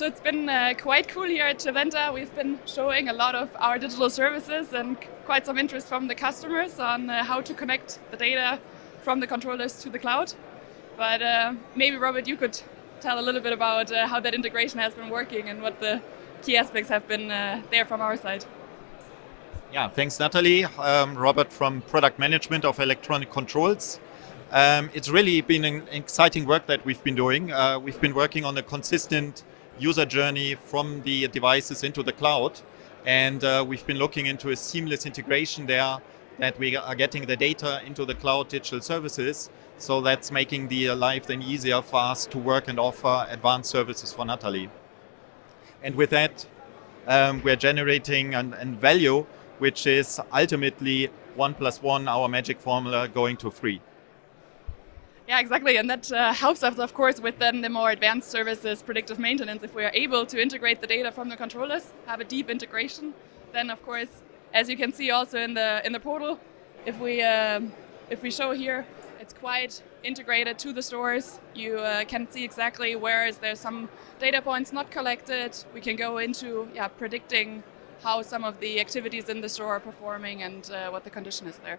So it's been quite cool here at Javenta. We've been showing a lot of our digital services and quite some interest from the customers on how to connect the data from the controllers to the cloud. But maybe Robert, you could tell a little bit about how that integration has been working and what the key aspects have been there from our side. Yeah, thanks, Natalie. Robert from Product Management of Electronic Controls. It's really been an exciting work that we've been doing. We've been working on a consistent user journey from the devices into the cloud. And we've been looking into a seamless integration there, that we are getting the data into the cloud digital services. So that's making the life then easier for us to work and offer advanced services for Natalie. And with that, we're generating an value which is ultimately 1 + 1, our magic formula, going to 3. Yeah, exactly. And that helps us, of course, with then the more advanced services, predictive maintenance. If we are able to integrate the data from the controllers, have a deep integration, then of course, as you can see also in the portal, if we show here, it's quite integrated to the stores. You can see exactly where is there some data points not collected. We can go into predicting how some of the activities in the store are performing and what the condition is there.